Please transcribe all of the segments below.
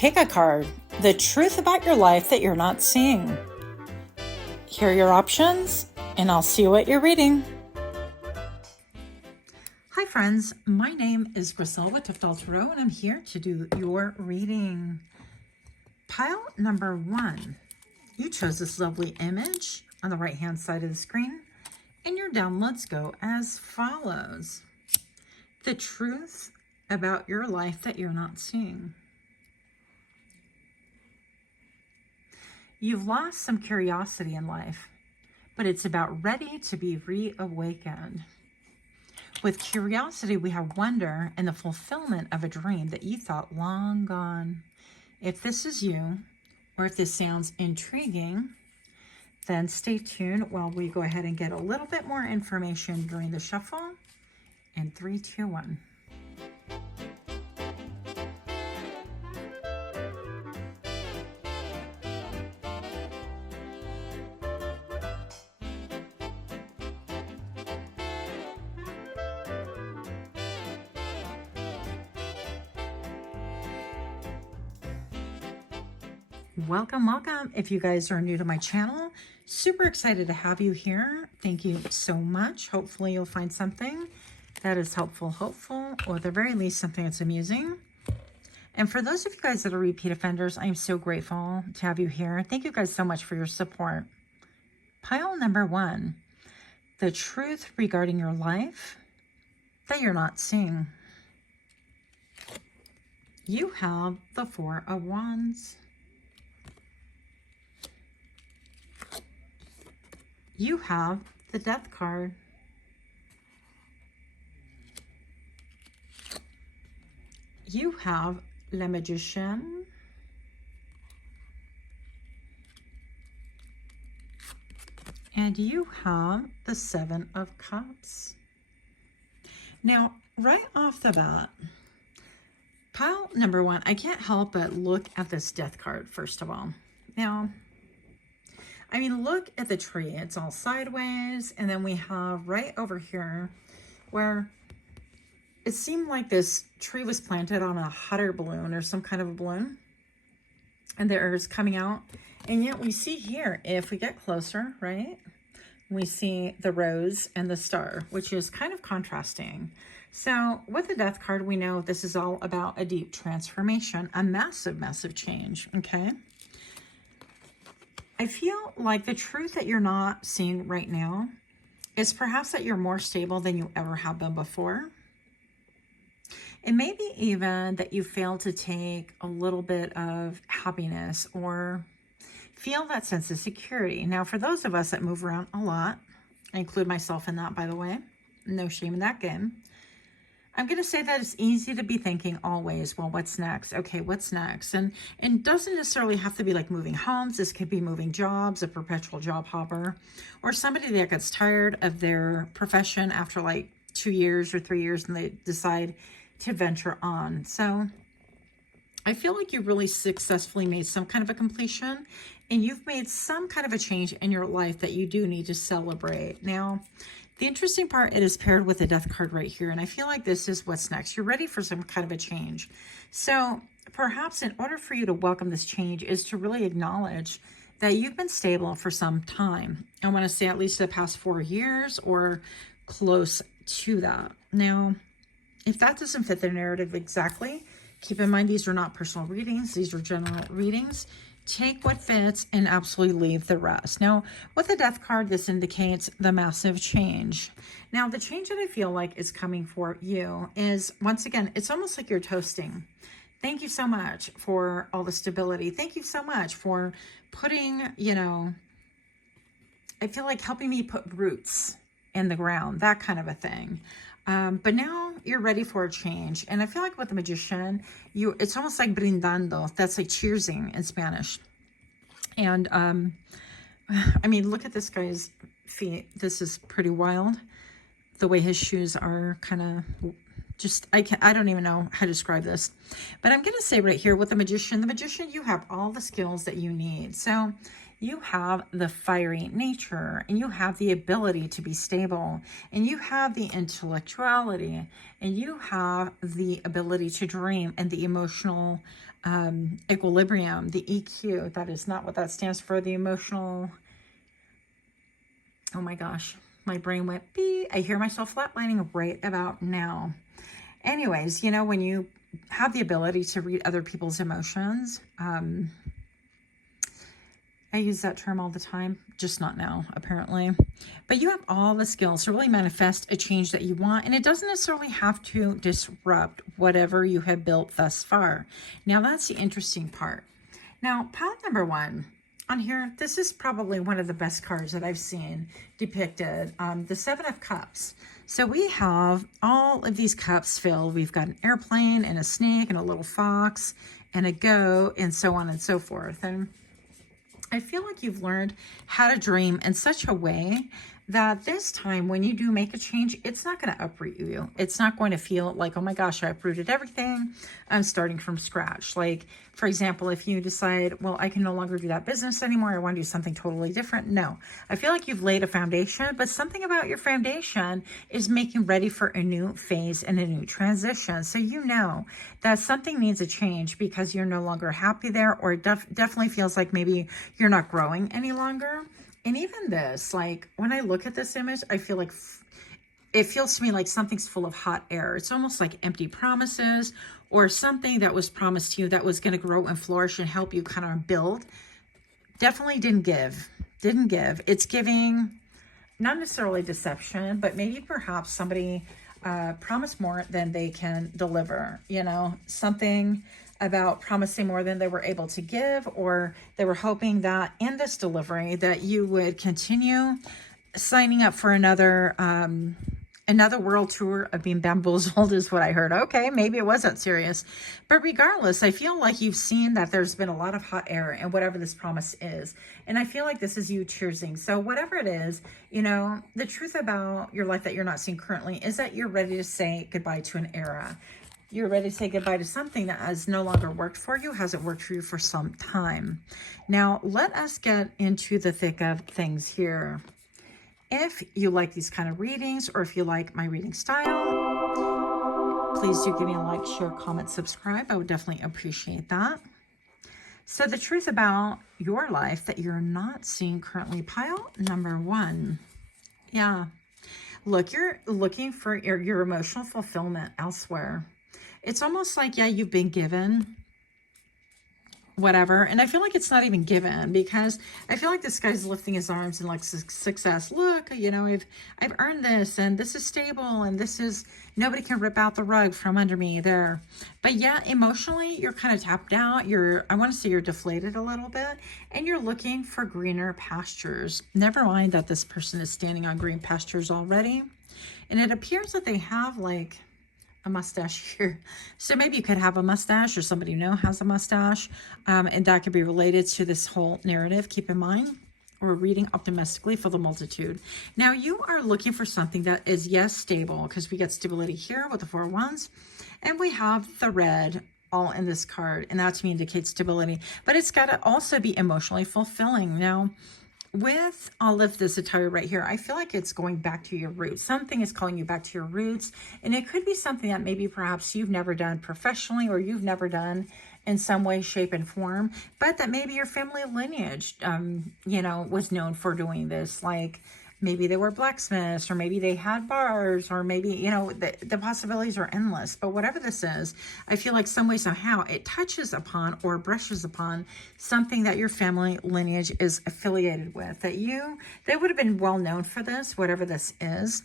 Pickacard, the truth about your life that you're not seeing. Here are your options, and I'll see what you're reading. Hi friends, my name is Grisel with Toughdolltarot, and I'm here to do your reading. Pile number 1. You chose this lovely image on the right hand side of the screen, and your downloads go as follows. The truth about your life that you're not seeing. You've lost some curiosity in life, but it's about ready to be reawakened. With curiosity, we have wonder and the fulfillment of a dream that you thought long gone. If this is you, or if this sounds intriguing, then stay tuned while we go ahead and get a little bit more information during the shuffle. In 3, 2, 1. Welcome, welcome. If you guys are new to my channel, super excited to have you here. Thank you so much. Hopefully you'll find something that is helpful, hopeful, or at the very least something that's amusing. And for those of you guys that are repeat offenders, I am so grateful to have you here. Thank you guys so much for your support. Pile number 1, the truth regarding your life that you're not seeing. You have the 4 of Wands. You have the Death card. You have Le Magician. And you have the 7 of Cups. Now, right off the bat, pile number 1, I can't help but look at this Death card, first of all. Now, I mean, look at the tree. It's all sideways. And then we have right over here where it seemed like this tree was planted on a hot air balloon or some kind of a balloon. And the air is coming out. And yet we see here, if we get closer, right, we see the rose and the star, which is kind of contrasting. So with the Death card, we know this is all about a deep transformation, a massive, massive change, okay? I feel like the truth that you're not seeing right now is perhaps that you're more stable than you ever have been before. And maybe even that you failed to take a little bit of happiness or feel that sense of security. Now, for those of us that move around a lot, I include myself in that, by the way, no shame in that game. I'm going to say that it's easy to be thinking always, well, what's next? Okay, what's next? And doesn't necessarily have to be like moving homes. This could be moving jobs, a perpetual job hopper, or somebody that gets tired of their profession after like 2 years or 3 years and they decide to venture on. So I feel like you really successfully made some kind of a completion and you've made some kind of a change in your life that you do need to celebrate. Now, the interesting part, it is paired with the Death card right here. And I feel like this is what's next. You're ready for some kind of a change. So perhaps in order for you to welcome this change is to really acknowledge that you've been stable for some time. I want to say at least the past 4 years or close to that. Now, if that doesn't fit the narrative exactly, keep in mind these are not personal readings. These are general readings. Take what fits and absolutely leave the rest. Now, with the Death card, this indicates the massive change. Now, the change that I feel like is coming for you is, once again, it's almost like you're toasting. Thank you so much for all the stability. Thank you so much for putting, you know, I feel like helping me put roots in the ground, that kind of a thing. But now you're ready for a change. And I feel like with the Magician, it's almost like brindando. That's like cheersing in Spanish. And, I mean, look at this guy's feet. This is pretty wild. The way his shoes are kind of I don't even know how to describe this, but I'm going to say right here with the magician, you have all the skills that you need. So you have the fiery nature, and you have the ability to be stable, and you have the intellectuality, and you have the ability to dream, and the emotional equilibrium, the EQ. That is not what that stands for. The emotional, oh my gosh, my brain went beep. I hear myself flatlining right about now. Anyways, you know, when you have the ability to read other people's emotions, I use that term all the time, just not now, apparently. But you have all the skills to really manifest a change that you want, and it doesn't necessarily have to disrupt whatever you have built thus far. Now, that's the interesting part. Now, pile number one on here, this is probably one of the best cards that I've seen depicted, the Seven of Cups. So we have all of these cups filled. We've got an airplane and a snake and a little fox and a goat and so on and so forth. And I feel like you've learned how to dream in such a way that this time when you do make a change, it's not going to uproot you. It's not going to feel like, oh my gosh, I uprooted everything. I'm starting from scratch. Like, for example, if you decide, well, I can no longer do that business anymore. I want to do something totally different. No, I feel like you've laid a foundation, but something about your foundation is making ready for a new phase and a new transition. So you know that something needs a change because you're no longer happy there, or it definitely feels like maybe you're not growing any longer. And even this, like when I look at this image, I feel like it feels to me like something's full of hot air. It's almost like empty promises, or something that was promised to you that was going to grow and flourish and help you kind of build. Definitely didn't give. It's giving not necessarily deception, but maybe perhaps somebody promised more than they can deliver. You know, something about promising more than they were able to give, or they were hoping that in this delivery that you would continue signing up for another world tour of being bamboozled is what I heard. Okay, maybe it wasn't serious, but regardless, I feel like you've seen that there's been a lot of hot air in whatever this promise is, and I feel like this is you choosing. So whatever it is, you know, the truth about your life that you're not seeing currently is that you're ready to say goodbye to an era. You're ready to say goodbye to something that has no longer worked for you, hasn't worked for you for some time. Now, let us get into the thick of things here. If you like these kind of readings, or if you like my reading style, please do give me a like, share, comment, subscribe. I would definitely appreciate that. So the truth about your life that you're not seeing currently, pile number one. Yeah. Look, you're looking for your emotional fulfillment elsewhere. It's almost like, yeah, you've been given whatever, and I feel like it's not even given, because I feel like this guy's lifting his arms and like success. Look, you know, I've earned this, and this is stable, and this is, nobody can rip out the rug from under me there. But yeah, emotionally, you're kind of tapped out. I want to say you're deflated a little bit, and you're looking for greener pastures. Never mind that this person is standing on green pastures already, and it appears that they have like a mustache here. So maybe you could have a mustache, or somebody you know has a mustache, and that could be related to this whole narrative. Keep in mind, we're reading optimistically for the multitude. Now you are looking for something that is, yes, stable, because we get stability here with the Four of Wands, and we have the red all in this card, and that to me indicates stability, but it's got to also be emotionally fulfilling. Now, with all of this attire right here, I feel like it's going back to your roots. Something is calling you back to your roots, and it could be something that maybe perhaps you've never done professionally, or you've never done in some way, shape, and form, but that maybe your family lineage, you know, was known for doing this. Like maybe they were blacksmiths, or maybe they had bars, or maybe, you know, the possibilities are endless. But whatever this is, I feel like some way, somehow it touches upon or brushes upon something that your family lineage is affiliated with, that they would have been well known for this, whatever this is.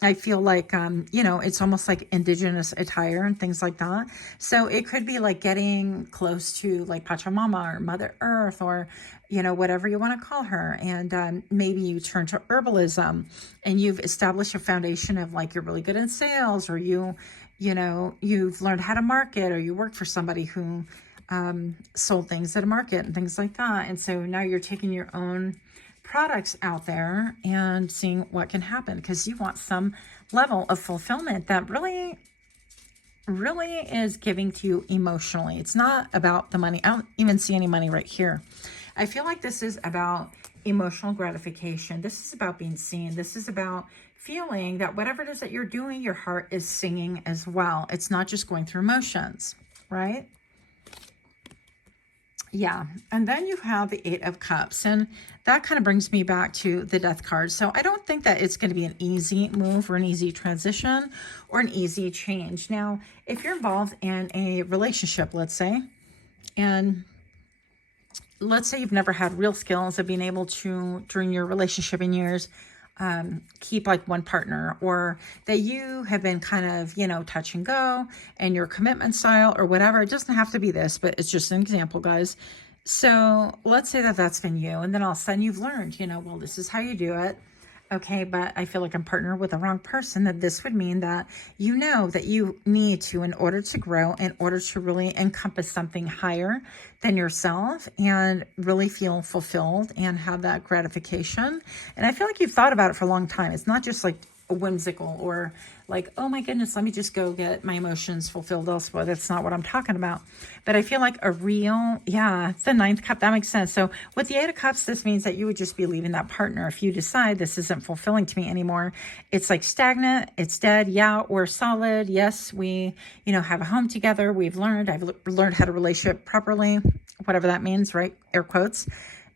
I feel like, you know, it's almost like indigenous attire and things like that. So it could be like getting close to like Pachamama or Mother Earth, or, you know, whatever you want to call her. And maybe you turn to herbalism, and you've established a foundation of like, you're really good in sales, or you know, you've learned how to market, or you work for somebody who sold things at a market and things like that. And so now you're taking your own products out there and seeing what can happen, because you want some level of fulfillment that really really is giving to you emotionally. It's not about the money. I don't even see any money right here. I feel like this is about emotional gratification. This is about being seen. This is about feeling that whatever it is that you're doing, your heart is singing as well. It's not just going through emotions, right? Yeah. And then you have the Eight of Cups, and that kind of brings me back to the Death card. So I don't think that it's going to be an easy move or an easy transition or an easy change. Now, if you're involved in a relationship, let's say, and let's say you've never had real skills of being able to, during your relationship in years, keep like one partner, or that you have been kind of, you know, touch and go, and your commitment style or whatever, it doesn't have to be this, but it's just an example, guys. So let's say that that's been you, and then all of a sudden you've learned, you know, well, this is how you do it. Okay, but I feel like I'm partnered with the wrong person. That this would mean that you know that you need to, in order to grow, in order to really encompass something higher than yourself and really feel fulfilled and have that gratification. And I feel like you've thought about it for a long time. It's not just like a whimsical or like, oh my goodness, let me just go get my emotions fulfilled elsewhere. That's not what I'm talking about. But I feel like a real, yeah, the Ninth Cup, that makes sense. So with the Eight of Cups, this means that you would just be leaving that partner. If you decide this isn't fulfilling to me anymore, it's like stagnant, it's dead. Yeah, we're solid. Yes, we, you know, have a home together. I've learned how to relationship properly, whatever that means, right? Air quotes.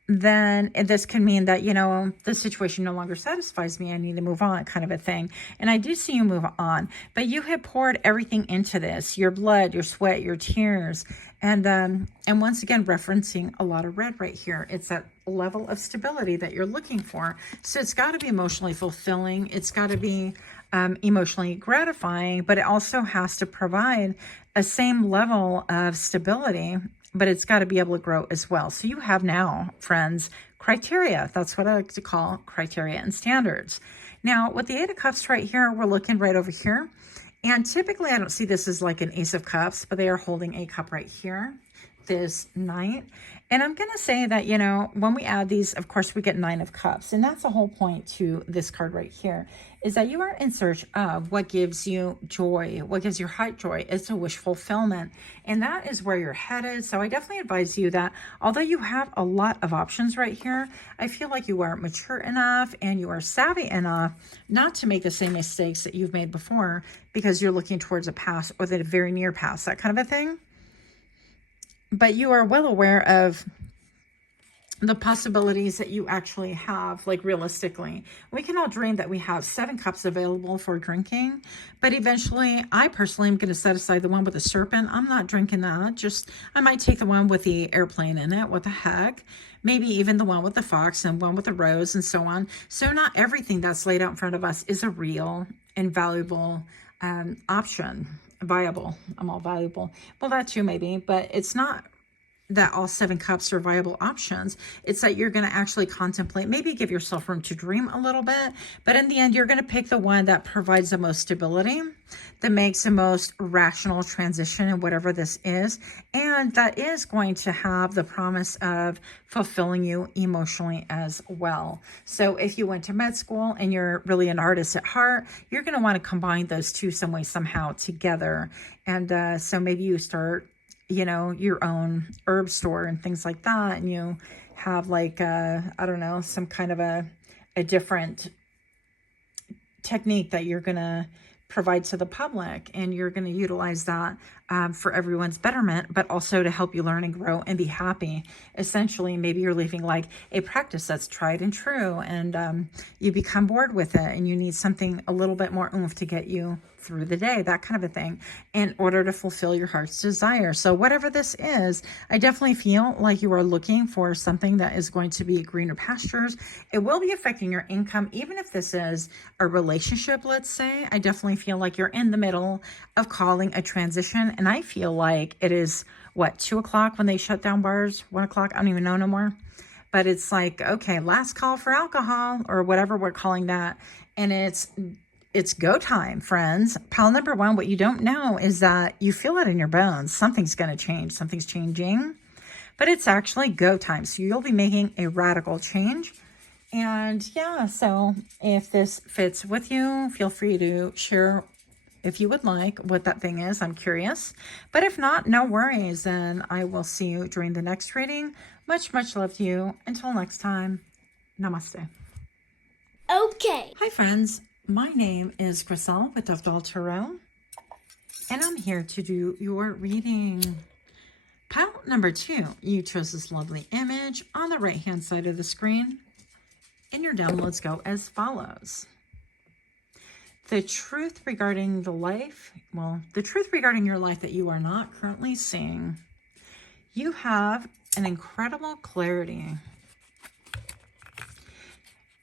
Then this can mean that, you know, the situation no longer satisfies me. I need to move on, kind of a thing. And I do see you move on, but you have poured everything into this, your blood, your sweat, your tears. And once again, referencing a lot of red right here. It's that level of stability that you're looking for. So it's got to be emotionally fulfilling. It's got to be emotionally gratifying, but it also has to provide a same level of stability, but it's got to be able to grow as well. So you have now, friends, criteria. That's what I like to call criteria and standards. Now, with the Eight of Cups right here, we're looking right over here. And typically, I don't see this as like an Ace of Cups, but they are holding a cup right here, this Knight. And I'm going to say that, you know, when we add these, of course, we get Nine of Cups. And that's the whole point to this card right here, is that you are in search of what gives you joy, what gives your heart joy. It's a wish fulfillment. And that is where you're headed. So I definitely advise you that although you have a lot of options right here, I feel like you are mature enough and you are savvy enough not to make the same mistakes that you've made before, because you're looking towards a past or the very near past, that kind of a thing. But you are well aware of the possibilities that you actually have, like realistically. We can all dream that we have 7 cups available for drinking, but eventually, I personally am going to set aside the one with the serpent. I'm not drinking that. Just, I might take the one with the airplane in it. What the heck? Maybe even the one with the fox and one with the rose and so on. So not everything that's laid out in front of us is a real and valuable option. Viable. I'm all valuable. Well, that too, maybe, but it's not that all 7 cups are viable options. It's that you're going to actually contemplate, maybe give yourself room to dream a little bit, but in the end, you're going to pick the one that provides the most stability, that makes the most rational transition in whatever this is, and that is going to have the promise of fulfilling you emotionally as well. So if you went to med school and you're really an artist at heart, you're going to want to combine those two some way, somehow together. And so maybe you start, you know, your own herb store and things like that. And you have like, I don't know, some kind of a different technique that you're going to provide to the public. And you're going to utilize that for everyone's betterment, but also to help you learn and grow and be happy. Essentially, maybe you're leaving like a practice that's tried and true, and you become bored with it and you need something a little bit more oomph to get you through the day, that kind of a thing, in order to fulfill your heart's desire. So whatever this is, I definitely feel like you are looking for something that is going to be greener pastures. It will be affecting your income, even if this is a relationship, let's say. I definitely feel like you're in the middle of calling a transition, and I feel like it is, what, 2 o'clock when they shut down bars, 1 o'clock, I don't even know no more. But it's like, okay, last call for alcohol, or whatever we're calling that, and it's go time, friends. Pile number 1, what you don't know is that you feel it in your bones. Something's going to change. Something's changing. But it's actually go time. So you'll be making a radical change. And yeah, so if this fits with you, feel free to share if you would like what that thing is. I'm curious. But if not, no worries. Then I will see you during the next reading. Much, much love to you. Until next time, namaste. Okay. Hi, friends. My name is Crystal with Toughdolltarot, and I'm here to do your reading. Pile number 2, you chose this lovely image on the right-hand side of the screen, and your downloads go as follows. The truth regarding the truth regarding your life that you are not currently seeing. You have an incredible clarity,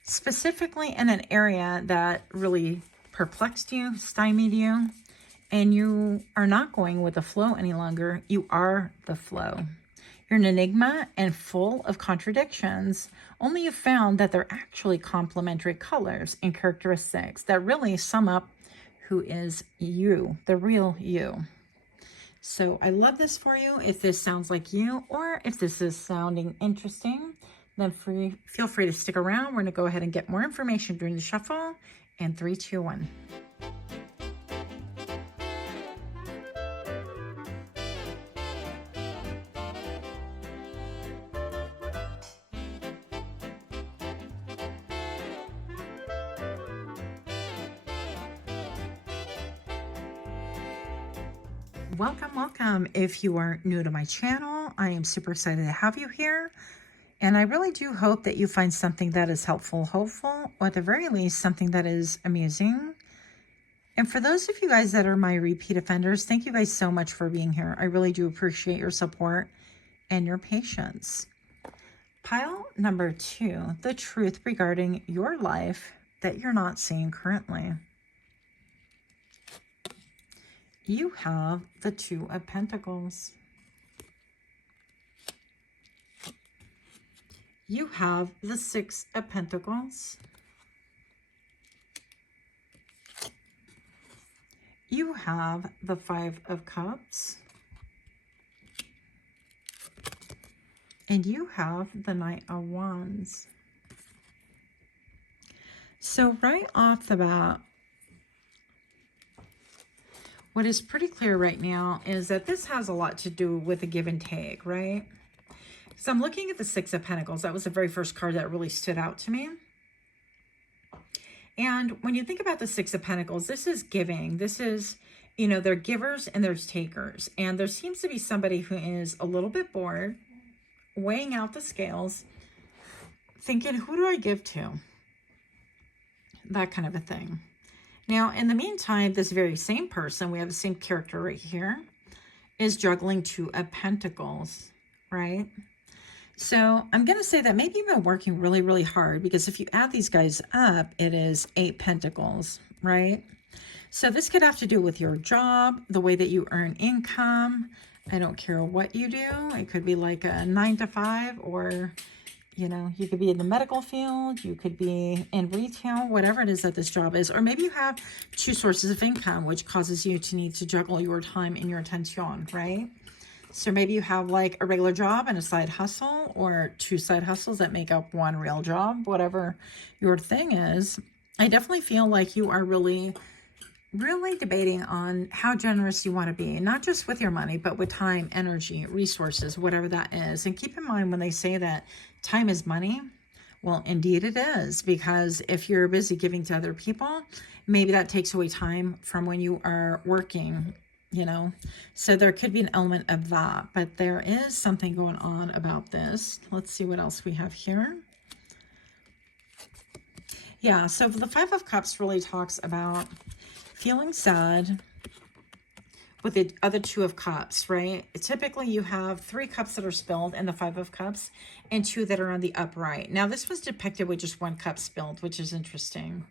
specifically in an area that really perplexed you, stymied you, and you are not going with the flow any longer. You are the flow. You're an enigma and full of contradictions. Only you found that they're actually complementary colors and characteristics that really sum up who is you, the real you. So I love this for you. If this sounds like you, or if this is sounding interesting, then feel free to stick around. We're going to go ahead and get more information during the shuffle. And 3, 2, 1. Welcome, welcome. If you are new to my channel, I am super excited to have you here. And I really do hope that you find something that is helpful, hopeful, or at the very least, something that is amusing. And for those of you guys that are my repeat offenders, thank you guys so much for being here. I really do appreciate your support and your patience. Pile number 2, the truth regarding your life that you're not seeing currently. You have the 2 of Pentacles. You have the 6 of Pentacles. You have the 5 of Cups. And you have the Knight of Wands. So right off the bat, what is pretty clear right now is that this has a lot to do with a give and take, right? So I'm looking at the 6 of Pentacles. That was the very first card that really stood out to me. And when you think about the 6 of Pentacles, this is giving. This is, you know, there are givers and there's takers. And there seems to be somebody who is a little bit bored, weighing out the scales, thinking, who do I give to? That kind of a thing. Now, in the meantime, this very same person, we have the same character right here, is juggling 2 of Pentacles, right? So I'm going to say that maybe you've been working really, really hard, because if you add these guys up, it is 8 Pentacles, right? So this could have to do with your job, the way that you earn income. I don't care what you do. It could be like a 9 to 5, or, you know, you could be in the medical field, you could be in retail, whatever it is that this job is. Or maybe you have 2 sources of income, which causes you to need to juggle your time and your attention, right? So maybe you have like a regular job and a side hustle, or 2 side hustles that make up 1 real job, whatever your thing is. I definitely feel like you are really debating on how generous you want to be, not just with your money, but with time, energy, resources, whatever that is. And keep in mind, when they say that time is money, well, indeed it is, because if you're busy giving to other people, maybe that takes away time from when you are working, you know. So there could be an element of that, but there is something going on about this. Let's see what else we have here. Yeah, so the 5 of Cups really talks about feeling sad with the other 2 of Cups, right? Typically you have 3 cups that are spilled in the 5 of Cups and 2 that are on the upright. Now this was depicted with just 1 cup spilled, which is interesting.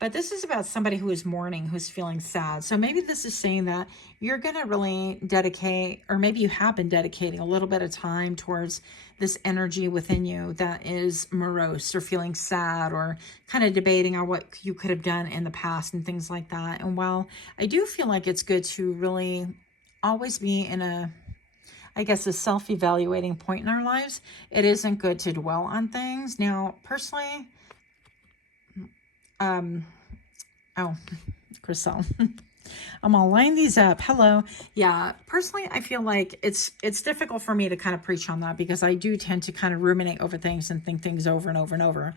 But this is about somebody who is mourning, who's feeling sad. So maybe this is saying that you're going to really dedicate, or maybe you have been dedicating a little bit of time towards this energy within you that is morose or feeling sad, or kind of debating on what you could have done in the past and things like that. And while I do feel like it's good to really always be in a, I guess, a self-evaluating point in our lives, it isn't good to dwell on things. Now, personally, oh, Crystal. I'm all line these up. Hello. Yeah, personally, I feel like it's difficult for me to kind of preach on that because I do tend to kind of ruminate over things and think things over and over and over.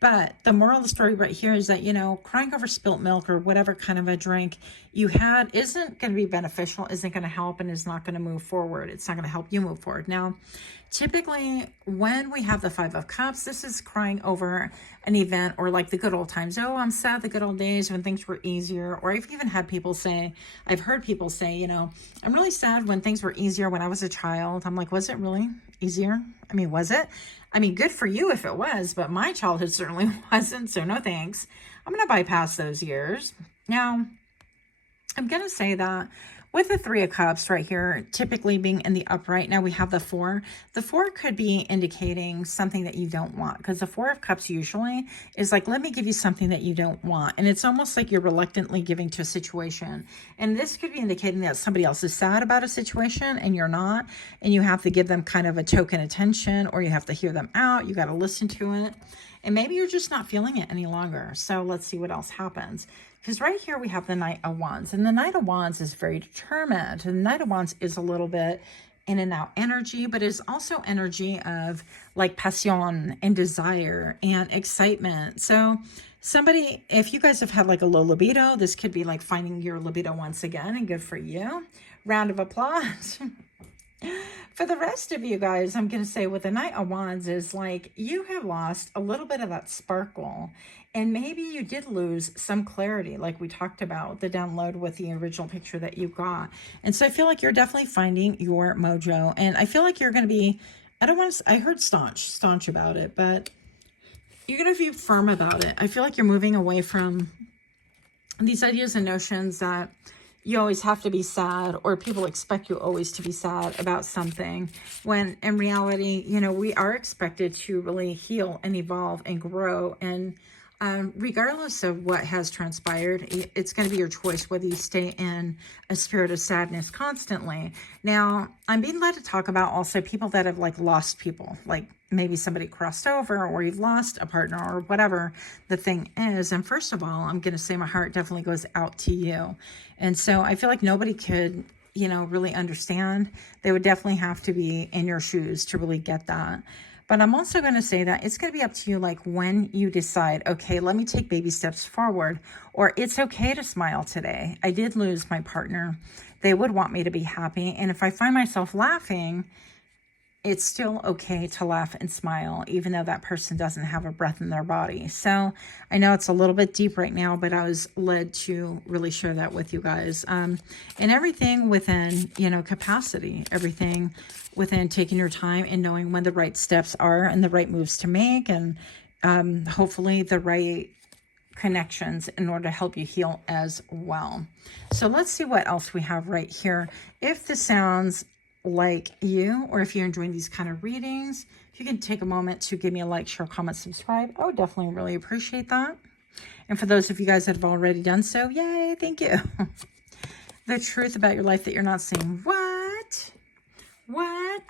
But the moral of the story right here is that, you know, crying over spilt milk or whatever kind of a drink you had isn't going to be beneficial, isn't going to help, and is not going to move forward. It's not going to help you move forward. Now, typically, when we have the Five of Cups, this is crying over an event or like the good old times. Oh, I'm sad the good old days when things were easier. Or I've even had people say, I've heard people say, you know, I'm really sad when things were easier when I was a child. I'm like, was it really easier? I mean, was it? I mean, good for you if it was, but my childhood certainly wasn't, so no thanks. I'm going to bypass those years. Now, I'm going to say that with the Three of Cups right here, typically being in the upright, now we have the Four. The Four could be indicating something that you don't want, because the Four of Cups usually is like, let me give you something that you don't want. And it's almost like you're reluctantly giving to a situation. And this could be indicating that somebody else is sad about a situation and you're not, and you have to give them kind of a token attention, or you have to hear them out. You got to listen to it. And maybe you're just not feeling it any longer. So let's see what else happens. Because right here we have the Knight of Wands. And the Knight of Wands is very determined. And the Knight of Wands is a little bit in and out energy, but is also energy of like passion and desire and excitement. So somebody, if you guys have had like a low libido, this could be like finding your libido once again, and good for you. Round of applause. For the rest of you guys, I'm going to say with the Knight of Wands is like you have lost a little bit of that sparkle, and maybe you did lose some clarity, like we talked about the download with the original picture that you got. And so I feel like you're definitely finding your mojo, and I feel like you're going to be, I don't want to, I heard staunch about it, but you're going to be firm about it. I feel like you're moving away from these ideas and notions that you always have to be sad, or people expect you always to be sad about something, when in reality, you know, we are expected to really heal and evolve and grow. And regardless of what has transpired, it's going to be your choice whether you stay in a spirit of sadness constantly. Now, I'm being led to talk about also people that have like lost people, like maybe somebody crossed over, or you've lost a partner, or whatever the thing is. And first of all, I'm going to say my heart definitely goes out to you. And so I feel like nobody could, you know, really understand. They would definitely have to be in your shoes to really get that. But I'm also going to say that it's going to be up to you, like when you decide, okay, let me take baby steps forward, or it's okay to smile today. I did lose my partner. They would want me to be happy. And if I find myself laughing, it's still okay to laugh and smile, even though that person doesn't have a breath in their body. So I know it's a little bit deep right now, but I was led to really share that with you guys. And everything within, you know, capacity, everything within taking your time and knowing when the right steps are and the right moves to make, and hopefully the right connections in order to help you heal as well. So let's see what else we have right here. If this sounds like you, or if you're enjoying these kind of readings, if you can take a moment to give me a like, share, comment, subscribe, I would definitely really appreciate that. And for those of you guys that have already done so, yay, thank you. The truth about your life that you're not seeing. What?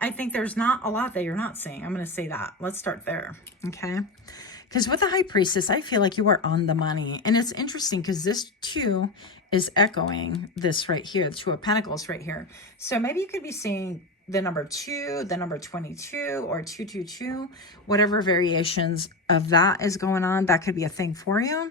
I think there's not a lot that you're not seeing. I'm going to say that. Let's start there. Okay. Because with the High Priestess, I feel like you are on the money. And it's interesting because this too is echoing this right here, the Two of Pentacles right here. So maybe you could be seeing the number 2, the number 22, or 222, whatever variations of that is going on. That could be a thing for you.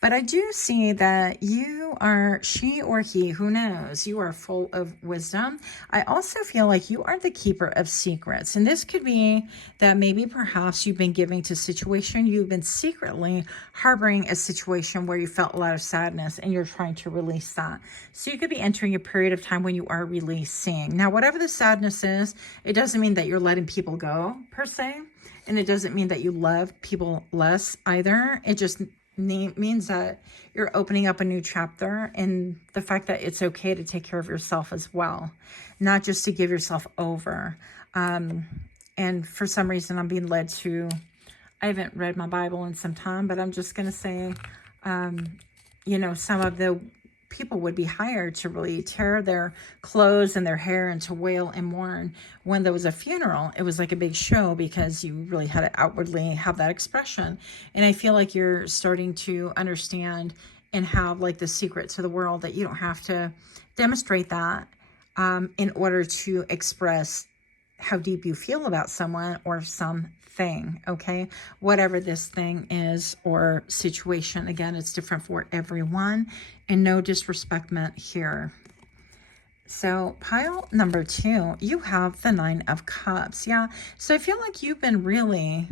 But I do see that you are, she or he, who knows, you are full of wisdom. I also feel like you are the keeper of secrets. And this could be that maybe perhaps you've been giving to a situation, you've been secretly harboring a situation where you felt a lot of sadness and you're trying to release that. So you could be entering a period of time when you are releasing. Now, whatever the sadness is, it doesn't mean that you're letting people go per se. And it doesn't mean that you love people less either. It just means that you're opening up a new chapter, and the fact that it's okay to take care of yourself as well, not just to give yourself over. And for some reason, I'm being led to, I haven't read my Bible in some time, but I'm just going to say, you know, some of the people would be hired to really tear their clothes and their hair and to wail and mourn. When there was a funeral, it was like a big show because you really had to outwardly have that expression. And I feel like you're starting to understand and have like the secrets of the world, that you don't have to demonstrate that in order to express how deep you feel about someone or something, okay? Whatever this thing is or situation. Again, it's different for everyone, and no disrespect meant here. So pile number 2, you have the 9 of Cups. Yeah, so I feel like you've been really...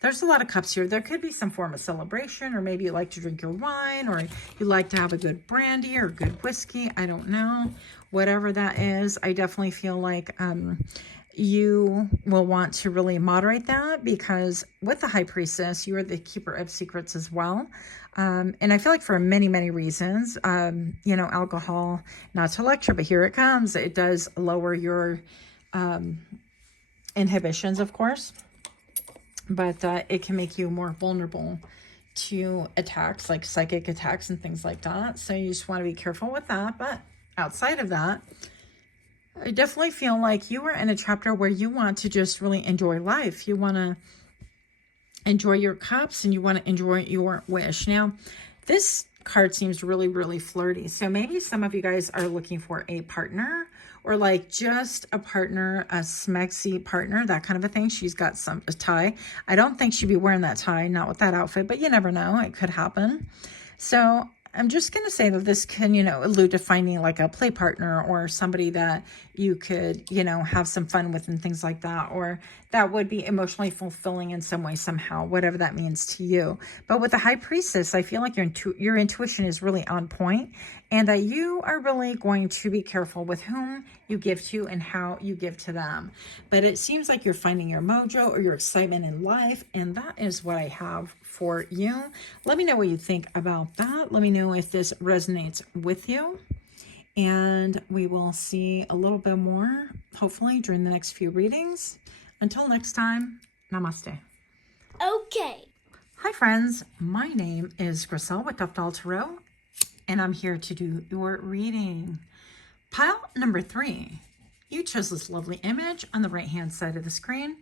There's a lot of cups here. There could be some form of celebration, or maybe you like to drink your wine, or you like to have a good brandy or good whiskey. I don't know. Whatever that is, I definitely feel like you will want to really moderate that, because with the High Priestess, you are the keeper of secrets as well. And I feel like for many, many reasons, you know, alcohol, not to lecture, but here it comes. It does lower your inhibitions, of course. But it can make you more vulnerable to attacks, like psychic attacks and things like that. So you just want to be careful with that. But outside of that, I definitely feel like you are in a chapter where you want to just really enjoy life. You want to enjoy your cups, and you want to enjoy your wish. Now, this card seems really, really flirty. So maybe some of you guys are looking for a partner, or like just a partner, a smexy partner, that kind of a thing. She's got a tie. I don't think she'd be wearing that tie, not with that outfit, but you never know. It could happen. So I'm just going to say that this can, you know, allude to finding like a play partner, or somebody that you could, you know, have some fun with and things like that, or that would be emotionally fulfilling in some way, somehow, whatever that means to you. But with the High Priestess, I feel like your intuition is really on point, and that you are really going to be careful with whom you give to and how you give to them. But it seems like you're finding your mojo or your excitement in life, and that is what I have for you. Let me know what you think about that. Let me know if this resonates with you. And we will see a little bit more, hopefully, during the next few readings. Until next time, namaste. Okay. Hi, friends. My name is Griselle with Toughdolltarot, and I'm here to do your reading. Pile number 3. You chose this lovely image on the right-hand side of the screen,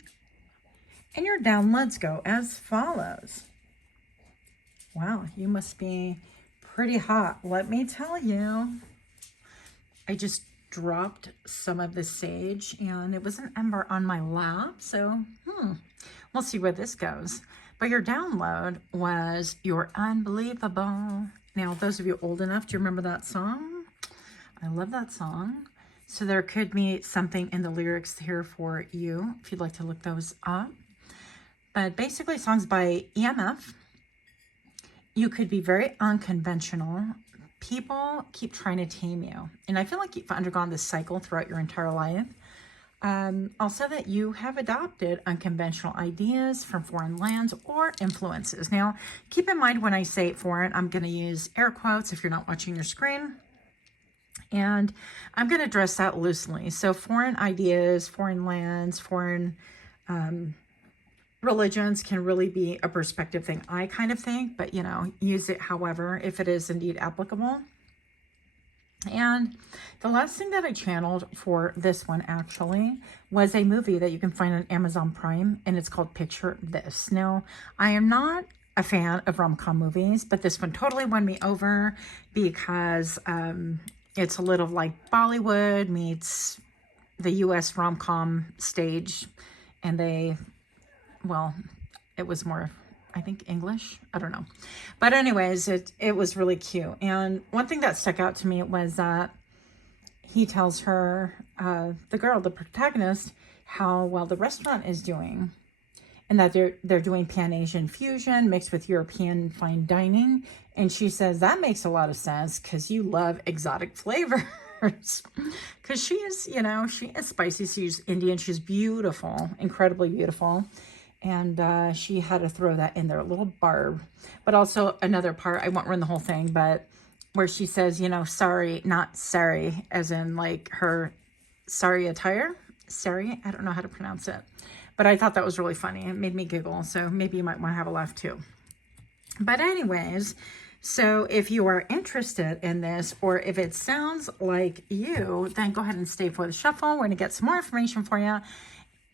and your downloads go as follows. Wow, you must be pretty hot. Let me tell you. I just dropped some of the sage, and it was an ember on my lap. So, we'll see where this goes. But your download was "You're Unbelievable." Now, those of you old enough, do you remember that song? I love that song. So there could be something in the lyrics here for you, if you'd like to look those up. But basically, songs by EMF. You could be very unconventional. People keep trying to tame you. And I feel like you've undergone this cycle throughout your entire life. Also that you have adopted unconventional ideas from foreign lands or influences. Now, keep in mind when I say foreign, I'm going to use air quotes if you're not watching your screen. And I'm going to address that loosely. So foreign ideas, foreign lands, foreign religions can really be a perspective thing, I kind of think, but, you know, use it however, if it is indeed applicable. And the last thing that I channeled for this one actually was a movie that you can find on Amazon Prime, and it's called Picture This. Now, I am not a fan of rom-com movies, but this one totally won me over because it's a little like Bollywood meets the US rom-com stage, and well, it was more, I think, English. I don't know. But anyways, it was really cute. And one thing that stuck out to me was that he tells her, the girl, the protagonist, how well the restaurant is doing. And that they're doing Pan-Asian fusion mixed with European fine dining. And she says, that makes a lot of sense because you love exotic flavors. Because she is, you know, she is spicy. She's Indian. She's beautiful, incredibly beautiful. And she had to throw that in there, a little barb. But also another part, I won't run the whole thing, but where she says, you know, sorry, not sorry, as in like her sorry attire. Sorry, I don't know how to pronounce it. But I thought that was really funny. It made me giggle, so maybe you might want to have a laugh too. But anyways, so if you are interested in this, or if it sounds like you, then go ahead and stay for the shuffle. We're going to get some more information for you.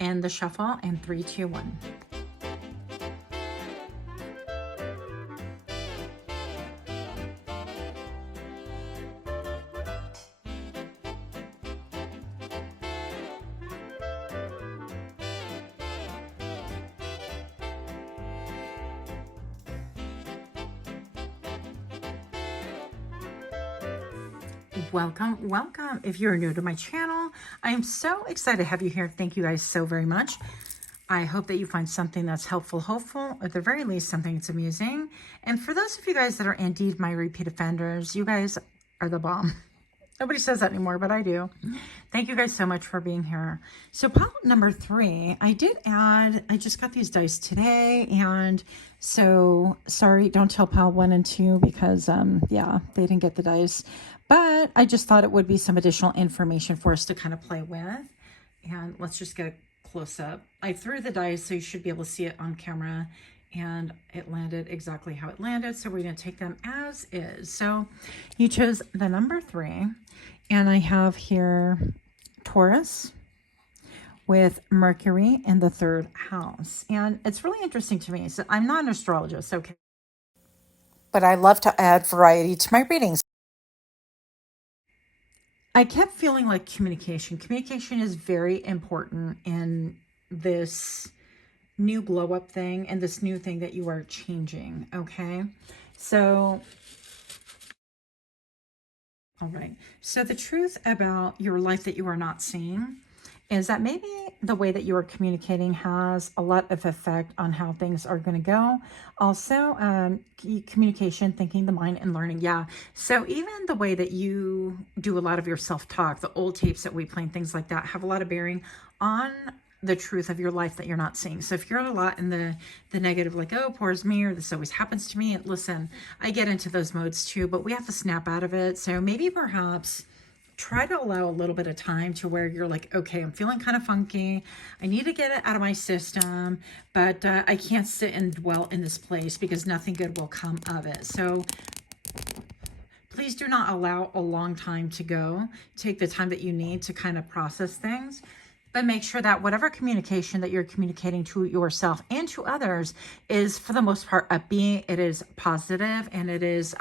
And the shuffle in 3, 2, 1. Welcome, welcome. If you're new to my channel, I am so excited to have you here. Thank you guys so very much. I hope that you find something that's helpful, hopeful, at the very least, something that's amusing. And for those of you guys that are indeed my repeat offenders, you guys are the bomb. Nobody says that anymore, but I do. Thank you guys so much for being here. So pile number 3, I just got these dice today, and so sorry, don't tell pile 1 and 2 because yeah, they didn't get the dice. But I just thought it would be some additional information for us to kind of play with. And let's just get a close up. I threw the dice, so you should be able to see it on camera. And it landed exactly how it landed. So we're going to take them as is. So you chose the number 3. And I have here Taurus with Mercury in the 3rd house. And it's really interesting to me. So I'm not an astrologist, okay? But I love to add variety to my readings. I kept feeling like communication. Communication is very important in this new glow up thing and this new thing that you are changing. Okay. So, all right. So the truth about your life that you are not seeing is that maybe the way that you are communicating has a lot of effect on how things are going to go. Also, communication, thinking, the mind, and learning. Yeah. So even the way that you do a lot of your self-talk, the old tapes that we play and things like that have a lot of bearing on the truth of your life that you're not seeing. So if you're a lot in the negative, like, oh, poor is me, or this always happens to me. And listen, I get into those modes too, but we have to snap out of it. So maybe perhaps try to allow a little bit of time to where you're like, okay, I'm feeling kind of funky. I need to get it out of my system, but I can't sit and dwell in this place because nothing good will come of it. So please do not allow a long time to go. Take the time that you need to kind of process things, but make sure that whatever communication that you're communicating to yourself and to others is, for the most part, upbeat. It is positive, and it is,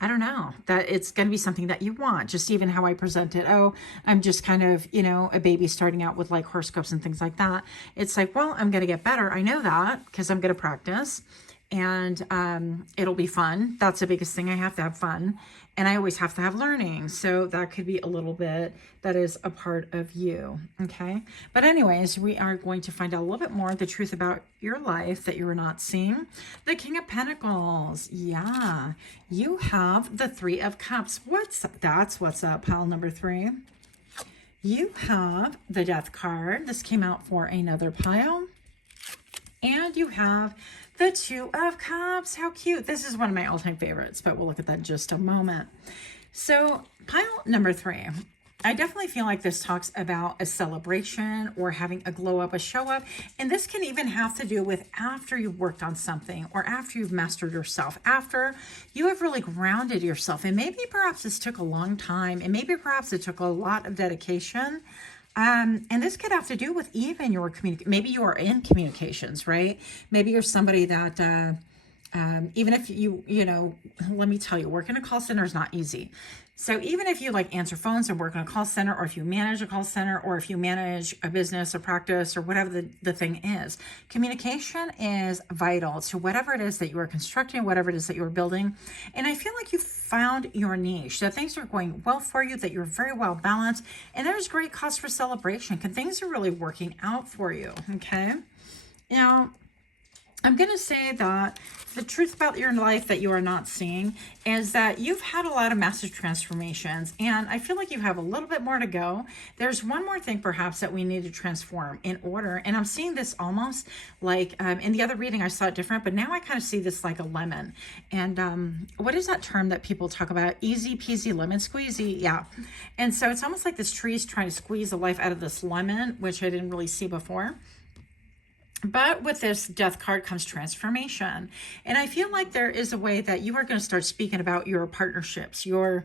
I don't know, that it's going to be something that you want. Just even how I present it. Oh, I'm just kind of, you know, a baby starting out with like horoscopes and things like that. It's like, well, I'm going to get better. I know that because I'm going to practice, and it'll be fun. That's the biggest thing. I have to have fun, and I always have to have learning. So that could be a little bit, that is a part of you. Okay. But anyways, we are going to find out a little bit more the truth about your life that you are not seeing. The King of Pentacles. Yeah. You have the 3 of Cups. That's what's up, pile number 3. You have the Death card. This came out for another pile. And you have the 2 of Cups. How cute. This is one of my all-time favorites, but we'll look at that in just a moment. So pile number 3. I definitely feel like this talks about a celebration or having a glow up, a show up. And this can even have to do with after you've worked on something, or after you've mastered yourself, after you have really grounded yourself. And maybe perhaps this took a long time, and maybe perhaps it took a lot of dedication. And this could have to do with even your maybe you are in communications, right? Maybe you're somebody that, even if you know, let me tell you, working a call center is not easy. So even if you like answer phones and work in a call center, or if you manage a call center, or if you manage a business or practice or whatever the thing is, communication is vital to whatever it is that you are constructing, whatever it is that you're building. And I feel like you found your niche, that things are going well for you, that you're very well balanced, and there's great cause for celebration. Things are really working out for you. Okay. Now, I'm going to say that the truth about your life that you are not seeing is that you've had a lot of massive transformations, and I feel like you have a little bit more to go. There's one more thing perhaps that we need to transform in order, and I'm seeing this almost like, in the other reading I saw it different, but now I kind of see this like a lemon. And what is that term that people talk about? Easy peasy lemon squeezy. Yeah. And so it's almost like this tree is trying to squeeze the life out of this lemon, which I didn't really see before. But with this Death card comes transformation. And I feel like there is a way that you are going to start speaking about your partnerships, your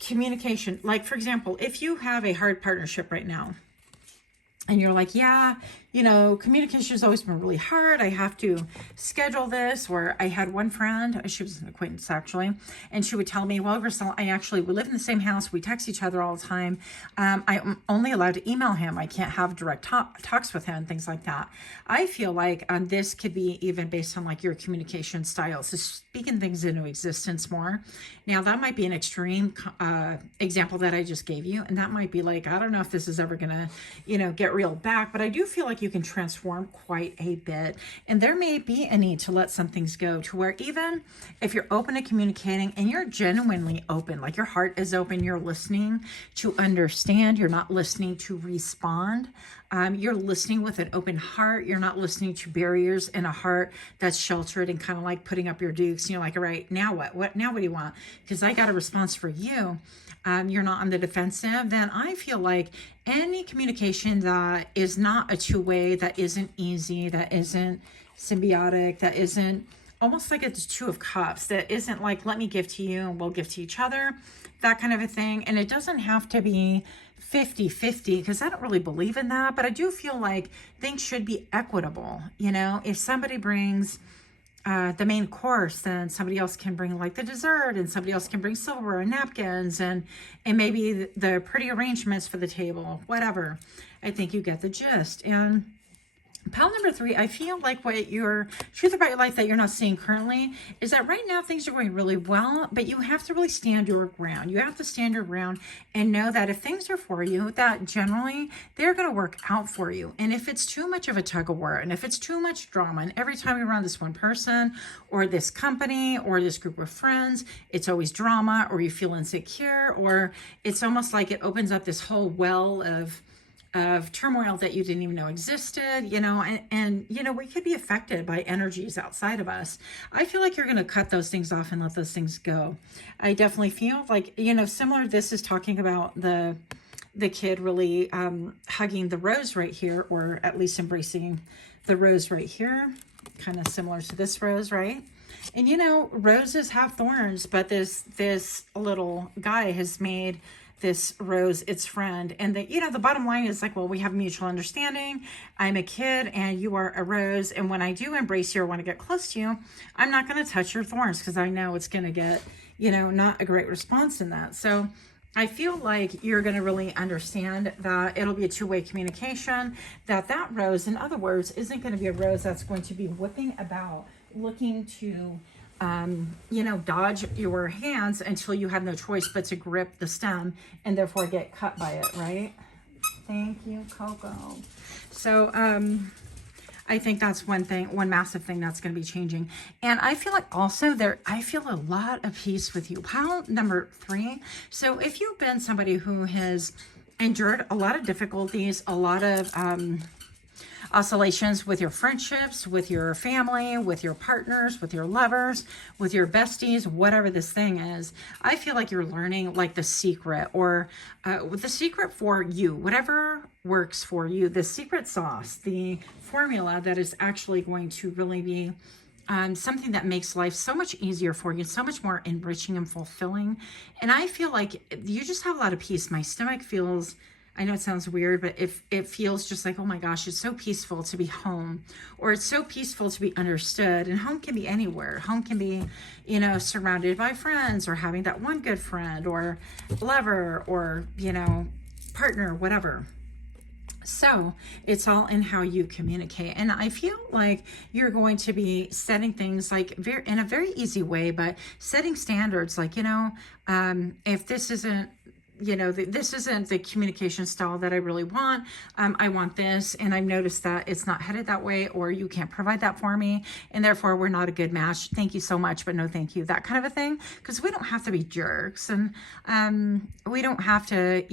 communication. Like, for example, if you have a hard partnership right now, and you're like, yeah, communication has always been really hard. I have to schedule this. Or I had one friend, she was an acquaintance actually, and she would tell me, well, Grisel, we live in the same house. We text each other all the time. I'm only allowed to email him. I can't have direct talks with him and things like that. I feel like this could be even based on like your communication style. So speaking things into existence more. Now that might be an extreme example that I just gave you. And that might be like, I don't know if this is ever going to, get reeled back, but I do feel like you can transform quite a bit. And there may be a need to let some things go, to where even if you're open to communicating and you're genuinely open, like your heart is open, you're listening to understand, you're not listening to respond. You're listening with an open heart. You're not listening to barriers in a heart that's sheltered and kind of like putting up your dukes. You're like, all right, now what? Now what do you want? Because I got a response for you. You're not on the defensive. Then I feel like any communication that is not a two-way, that isn't easy, that isn't symbiotic, that isn't almost like it's Two of Cups, that isn't like, let me give to you and we'll give to each other, that kind of a thing. And it doesn't have to be 50-50, because I don't really believe in that, but I do feel like things should be equitable. If somebody brings the main course, then somebody else can bring like the dessert, and somebody else can bring silverware and napkins, and maybe the pretty arrangements for the table, whatever. I think you get the gist. And pile number 3, I feel like what your truth about your life that you're not seeing currently is that right now things are going really well, but you have to really stand your ground. You have to stand your ground and know that if things are for you, that generally they're going to work out for you. And if it's too much of a tug of war, and if it's too much drama, and every time you're around this one person or this company or this group of friends, it's always drama, or you feel insecure, or it's almost like it opens up this whole well of turmoil that you didn't even know existed, and we could be affected by energies outside of us. I feel like you're going to cut those things off and let those things go. I definitely feel like, similar, this is talking about the kid really hugging the rose right here, or at least embracing the rose right here, kind of similar to this rose, right? And roses have thorns, but this little guy has made this rose its friend. And the bottom line is like, well, we have mutual understanding. I'm a kid and you are a rose, and when I do embrace you or want to get close to you, I'm not going to touch your thorns, because I know it's going to get not a great response in that. So I feel like you're going to really understand that it'll be a two-way communication, that rose, in other words, isn't going to be a rose that's going to be whipping about looking to dodge your hands until you have no choice but to grip the stem and therefore get cut by it, right? Thank you, Coco. So, I think that's one massive thing that's going to be changing. And I feel like also I feel a lot of peace with you. Pile number 3. So if you've been somebody who has endured a lot of difficulties, a lot of, oscillations with your friendships, with your family, with your partners, with your lovers, with your besties, whatever this thing is, I feel like you're learning like the secret, or the secret for you, whatever works for you, the secret sauce, the formula that is actually going to really be something that makes life so much easier for you, so much more enriching and fulfilling. And I feel like you just have a lot of peace. My stomach feels, I know it sounds weird, but it feels just like, oh my gosh, it's so peaceful to be home, or it's so peaceful to be understood. And home can be anywhere. Home can be, surrounded by friends, or having that one good friend, or lover, or, partner, whatever. So it's all in how you communicate. And I feel like you're going to be setting things like in a very easy way, but setting standards like, if this isn't, this isn't the communication style that I really want. I want this, and I've noticed that it's not headed that way, or you can't provide that for me, and therefore we're not a good match. Thank you so much, but no thank you. That kind of a thing, because we don't have to be jerks, and we don't have to,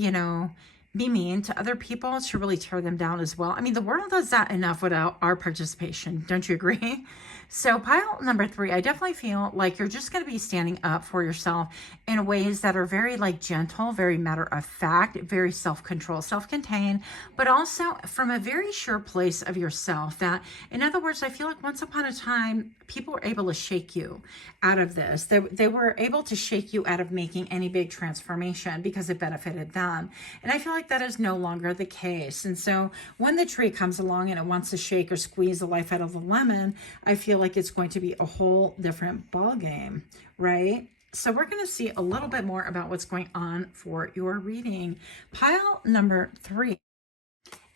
be mean to other people to really tear them down as well. I mean, the world does that enough without our participation. Don't you agree? So pile number 3, I definitely feel like you're just going to be standing up for yourself in ways that are very like gentle, very matter of fact, very self-controlled, self-contained, but also from a very sure place of yourself. That, in other words, I feel like once upon a time, people were able to shake you out of this. They were able to shake you out of making any big transformation because it benefited them. And I feel like like that is no longer the case. And so when the tree comes along and it wants to shake or squeeze the life out of the lemon, I feel like it's going to be a whole different ball game, right? So we're going to see a little bit more about what's going on for your reading. Pile number 3.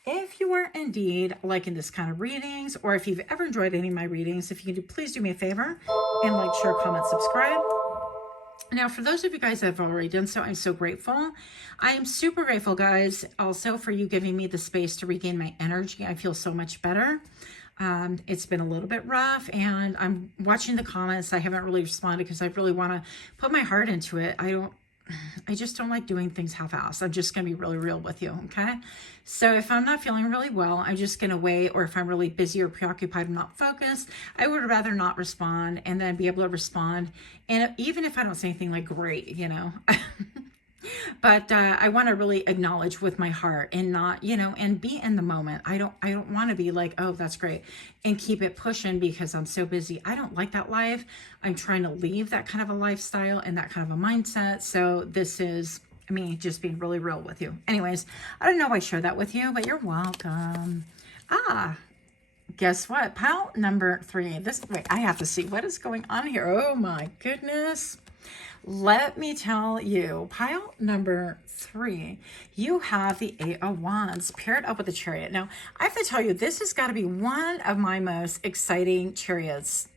If you are indeed liking this kind of readings, or if you've ever enjoyed any of my readings, if you could please do me a favor and like, share, comment, subscribe. Now, for those of you guys that have already done so, I'm so grateful. I am super grateful, guys, also for you giving me the space to regain my energy. I feel so much better. It's been a little bit rough, and I'm watching the comments. I haven't really responded because I really want to put my heart into it. I just don't like doing things half-assed. I'm just going to be really real with you, okay? So if I'm not feeling really well, I'm just going to wait, or if I'm really busy or preoccupied and not focused, I would rather not respond and then be able to respond. And even if I don't say anything like great, you know, but I want to really acknowledge with my heart and not, you know, and be in the moment. I don't want to be like, oh, that's great, and keep it pushing because I'm so busy. I don't like that life. I'm trying to leave that kind of a lifestyle and that kind of a mindset. So this is me just being really real with you. Anyways, I don't know why I share that with you, but you're welcome. Guess what? Pile number 3. Wait, I have to see what is going on here. Oh my goodness. Let me tell you, pile number 3, you have the 8 of Wands paired up with the Chariot. Now, I have to tell you, this has got to be one of my most exciting chariots,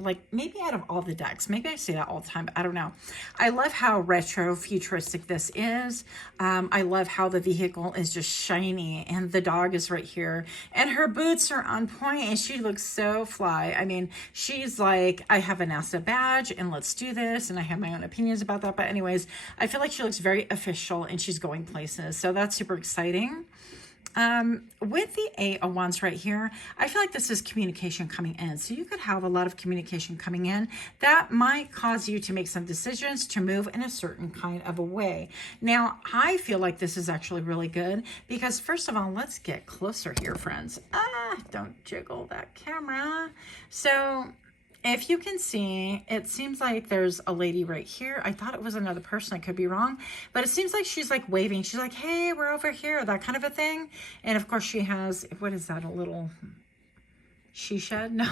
like maybe out of all the decks. Maybe I say that all the time, but I don't know. I love how retro futuristic this is. I love how the vehicle is just shiny, and the dog is right here, and her boots are on point, and she looks so fly. I mean, she's like, I have a NASA badge and let's do this. And I have my own opinions about that. But anyways, I feel like she looks very official and she's going places. So that's super exciting. With the 8 of Wands right here, I feel like this is communication coming in. So you could have a lot of communication coming in that might cause you to make some decisions to move in a certain kind of a way. Now, I feel like this is actually really good because, first of all, let's get closer here, friends. Don't jiggle that camera. So if you can see, it seems like there's a lady right here. I thought it was another person. I could be wrong. But it seems like she's like waving. She's like, hey, we're over here. That kind of a thing. And of course she has, what is that? A little she shed? No.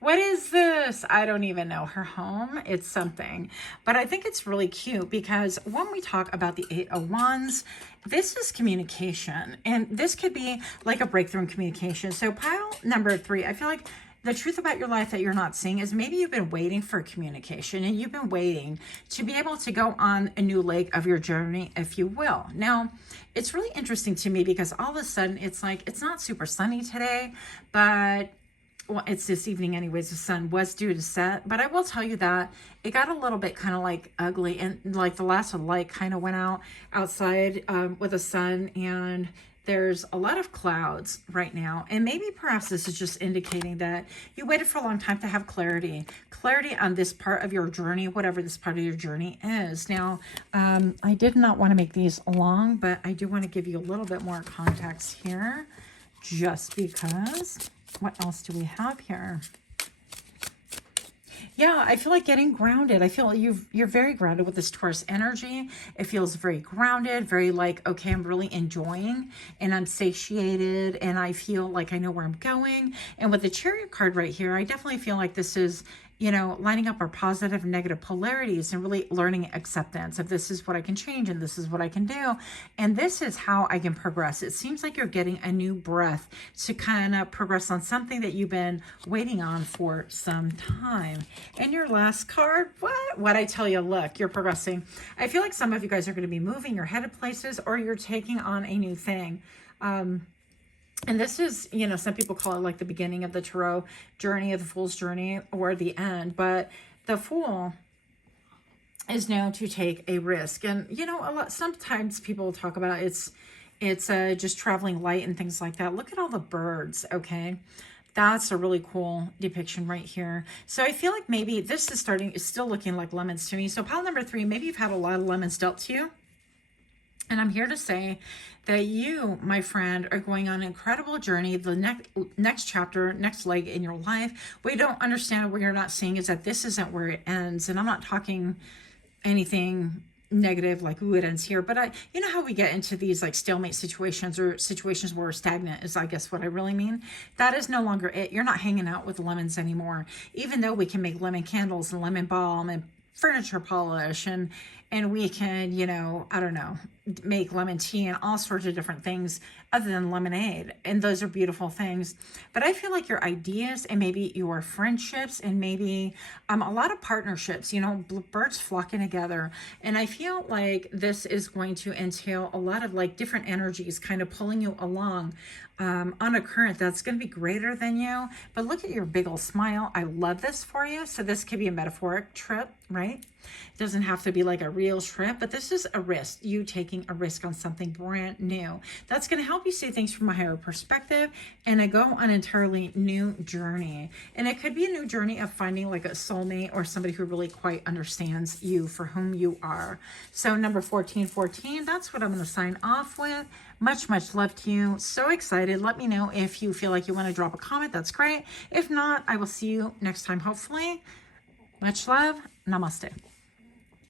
What is this? I don't even know. Her home? It's something. But I think it's really cute because when we talk about the 8 of Wands, this is communication. And this could be like a breakthrough in communication. So pile number 3, I feel like the truth about your life that you're not seeing is maybe you've been waiting for communication, and you've been waiting to be able to go on a new leg of your journey, if you will. Now, it's really interesting to me because all of a sudden it's like, it's not super sunny today, but well, it's this evening anyways. The sun was due to set, but I will tell you that it got a little bit kind of like ugly, and like the last of the light kind of went out outside with the sun, and there's a lot of clouds right now, and maybe perhaps this is just indicating that you waited for a long time to have clarity on this part of your journey, whatever this part of your journey is. Now, I did not want to make these long, but I do want to give you a little bit more context here, just because. What else do we have here? Yeah, I feel like getting grounded. I feel you're very grounded with this Taurus energy. It feels very grounded, very like, okay, I'm really enjoying and I'm satiated and I feel like I know where I'm going. And with the Chariot card right here, I definitely feel like this is, you know, lining up our positive and negative polarities and really learning acceptance of this is what I can change and this is what I can do. And this is how I can progress. It seems like you're getting a new breath to kind of progress on something that you've been waiting on for some time. And your last card, what I tell you, look, you're progressing. I feel like some of you guys are going to be moving, you're headed places, or you're taking on a new thing. And this is, you know, some people call it like the beginning of the tarot journey, of the Fool's journey, or the end. But the Fool is known to take a risk. And, you know, sometimes people talk about it's just traveling light and things like that. Look at all the birds, okay? That's a really cool depiction right here. So I feel like maybe this is still looking like lemons to me. So pile number 3, maybe you've had a lot of lemons dealt to you. And I'm here to say that you, my friend, are going on an incredible journey. The next chapter, next leg in your life. What you don't understand, what you're not seeing is that this isn't where it ends. And I'm not talking anything negative, like, ooh, it ends here. But you know how we get into these like stalemate situations, or situations where we're stagnant is, I guess, what I really mean. That is no longer it. You're not hanging out with lemons anymore, even though we can make lemon candles and lemon balm and furniture polish, and we can, you know, I don't know, make lemon tea and all sorts of different things other than lemonade. And those are beautiful things. But I feel like your ideas and maybe your friendships and maybe a lot of partnerships, you know, birds flocking together. And I feel like this is going to entail a lot of like different energies kind of pulling you along on a current that's going to be greater than you. But look at your big old smile. I love this for you. So this could be a metaphoric trip, right? It doesn't have to be like a real trip, but this is a risk, you taking a risk on something brand new. That's going to help you see things from a higher perspective and go on an entirely new journey. And it could be a new journey of finding like a soulmate or somebody who really quite understands you for whom you are. So number 1414, that's what I'm going to sign off with. Much, much love to you. So excited. Let me know if you feel like you want to drop a comment. That's great. If not, I will see you next time, hopefully. Much love. Namaste.